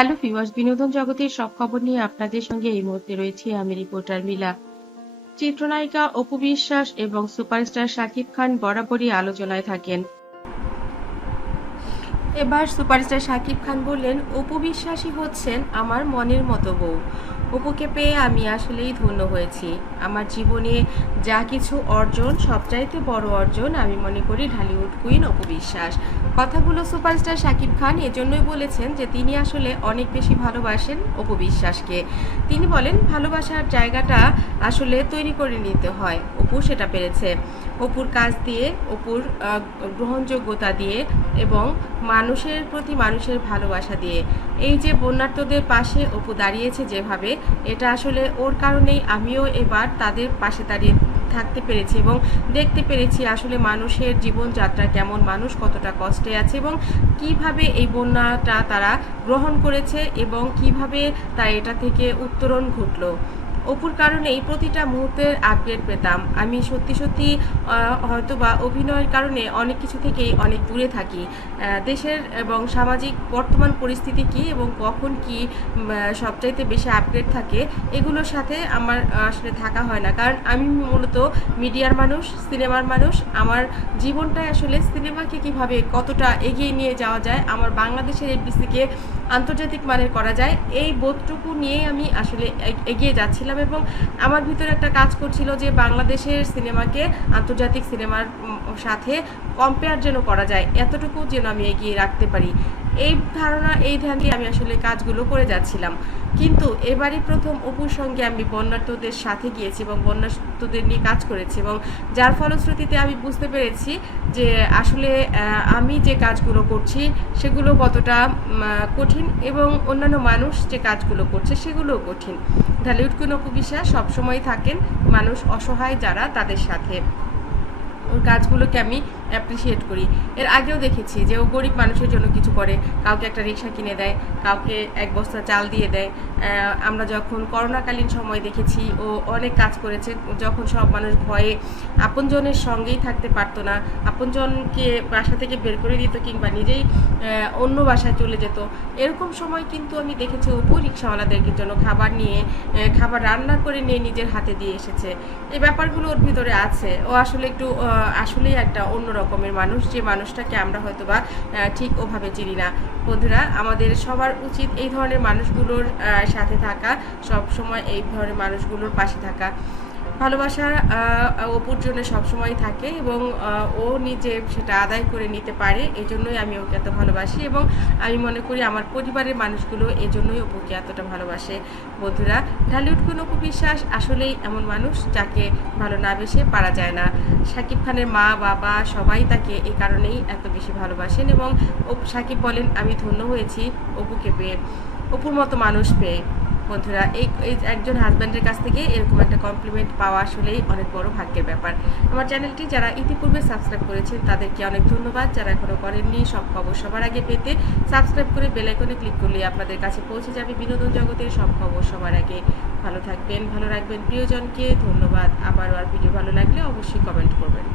Hello viewers, বিনোদন জগতের সব খবর নিয়ে আপনাদের সঙ্গে এই মুহূর্তে রয়েছি আমি রিপোর্টার মিলা। চিত্রনায়িকা অপু বিশ্বাস এবং সুপারস্টার শাকিব খান বরাবরই আলোচনায় থাকেন। এবার সুপারস্টার শাকিব খান বললেন, অপু বিশ্বাসই হচ্ছেন আমার মনের মতো বউ। অপুকে পেয়ে আমি আসলেই ধন্য হয়েছি। আমার জীবনে যা কিছু অর্জন, সবচাইতে বড় অর্জন আমি মনে করি ঢালিউড কুইন অপু বিশ্বাস। কথাগুলো সুপারস্টার শাকিব খান এজন্যই বলেছেন যে তিনি আসলে অনেক বেশি ভালোবাসেন অপু বিশ্বাসকে। তিনি বলেন, ভালোবাসার জায়গাটা আসলে তৈরি করে নিতে হয়। অপু সেটা পেরেছে। অপুর কাজ দিয়ে, অপুর গ্রহণযোগ্যতা দিয়ে এবং মানুষের প্রতি মানুষের ভালোবাসা দিয়ে, এই যে বন্যার্তদের পাশে অপু দাঁড়িয়েছে যেভাবে, এটা আসলে ওর কারণেই আমিও এবার তাদের পাশে দাঁড়িয়ে থাকতে পেরেছি এবং দেখতে পেরেছি আসলে মানুষের জীবনযাত্রা কেমন, মানুষ কতটা কষ্টে আছে এবং কিভাবে এই বন্যাটা তারা গ্রহণ করেছে এবং কিভাবে তার এটা থেকে উত্তরণ ঘটলো। অপুর কারণেই প্রতিটা মুহূর্তের আপডেট পেতাম। আমি সত্যি সত্যি হয়তোবা অভিনয়ের কারণে অনেক কিছু থেকেই অনেক দূরে থাকি। দেশের এবং সামাজিক বর্তমান পরিস্থিতি কী এবং কখন কী সবচাইতে বেশি আপডেট থাকে, এগুলোর সাথে আমার আসলে থাকা হয় না, কারণ আমি মূলত মিডিয়ার মানুষ, সিনেমার মানুষ। আমার জীবনটাই আসলে সিনেমাকে কিভাবে কতটা এগিয়ে নিয়ে যাওয়া যায়, আমার বাংলাদেশের এফডিসিকে আন্তর্জাতিক মানের করা যায়, এই বোধটুকু নিয়ে আমি আসলে এগিয়ে যাচ্ছিলাম এবং আমার ভিতরে একটা কাজ করছিল যে বাংলাদেশের সিনেমাকে আন্তর্জাতিক সিনেমার সাথে কম্পেয়ার যেন করা যায়, এতটুকু যেন আমি এগিয়ে রাখতে পারি, এই ধারণা, এই ধ্যান দিয়ে আমি আসলে কাজগুলো করে যাচ্ছিলাম। কিন্তু এবারই প্রথম অপুর সঙ্গে আমি বন্যার্তদের সাথে গিয়েছি এবং বন্যার্তদের নিয়ে কাজ করেছি এবং যার ফলশ্রুতিতে আমি বুঝতে পেরেছি যে আসলে আমি যে কাজগুলো করছি সেগুলো কতটা কঠিন এবং অন্যান্য মানুষ যে কাজগুলো করছে সেগুলোও কঠিন। ঢালিউড কুইন অপু বিশ্বাস সবসময় থাকেন মানুষ অসহায় যারা তাদের সাথে। ওর কাজগুলোকে আমি অ্যাপ্রিসিয়েট করি। এর আগেও দেখেছি যে ও গরিব মানুষের জন্য কিছু করে, কাউকে একটা রিক্সা কিনে দেয়, কাউকে এক বস্তা চাল দিয়ে দেয়। আমরা যখন করোনাকালীন সময় দেখেছি ও অনেক কাজ করেছে, যখন সব মানুষ ভয়ে আপনজনের সঙ্গেই থাকতে পারতো না, আপনজনকে বাসা থেকে বের করে দিত কিংবা নিজেই অন্য বাসায় চলে যেত, এরকম সময় কিন্তু আমি দেখেছি অপু রিক্সাওয়ালাদেরকে জন্য খাবার নিয়ে, খাবার রান্না করে নিয়ে নিজের হাতে দিয়ে এসেছে। এই ব্যাপারগুলো ওর ভিতরে আছে। ও আসলে একটু আসলেই একটা অন্য রকমের মানুষ, যে মানুষটাকে আমরা হয়তো বা ঠিক ওভাবে চিনি না। বন্ধুরা, আমাদের সবার উচিত এই ধরনের মানুষগুলোর সাথে থাকা, সব সময় এই ধরনের মানুষগুলোর পাশে থাকা। ভালোবাসা অপুর জন্য সবসময় থাকে এবং ও নিজে সেটা আদায় করে নিতে পারে, এজন্যই আমি ওকে এত ভালোবাসি এবং আমি মনে করি আমার পরিবারের মানুষগুলো এজন্যই অপুকে এতটা ভালোবাসে। বন্ধুরা, ঢালিউড কুইন অপু বিশ্বাস আসলেই এমন মানুষ যাকে ভালো না বেসে পারা যায় না। শাকিব খানের মা বাবা সবাই তাকে এই কারণেই এত বেশি ভালোবাসেন এবং শাকিব বলেন, আমি ধন্য হয়েছি অপুকে পেয়ে, অপুর মতো মানুষ পেয়ে। বন্ধুরা, এই একজন হাজব্যান্ডের কাছ থেকে এরকম একটা কমপ্লিমেন্ট পাওয়া আসলেই অনেক বড় ভাগ্যের ব্যাপার। আমার চ্যানেলটি যারা ইতিপূর্বে সাবস্ক্রাইব করেছেন তাদেরকে অনেক ধন্যবাদ, যারা এখনও করেননি সব খবর সবার আগে পেতে সাবস্ক্রাইব করে বেল আইকনে ক্লিক করলে আপনাদের কাছে পৌঁছে যাবে বিনোদন জগতের সব খবর সবার আগে। ভালো থাকবেন, ভালো রাখবেন প্রিয়জনকে। ধন্যবাদ। আবারও আর ভিডিও ভালো লাগলে অবশ্যই কমেন্ট করবেন।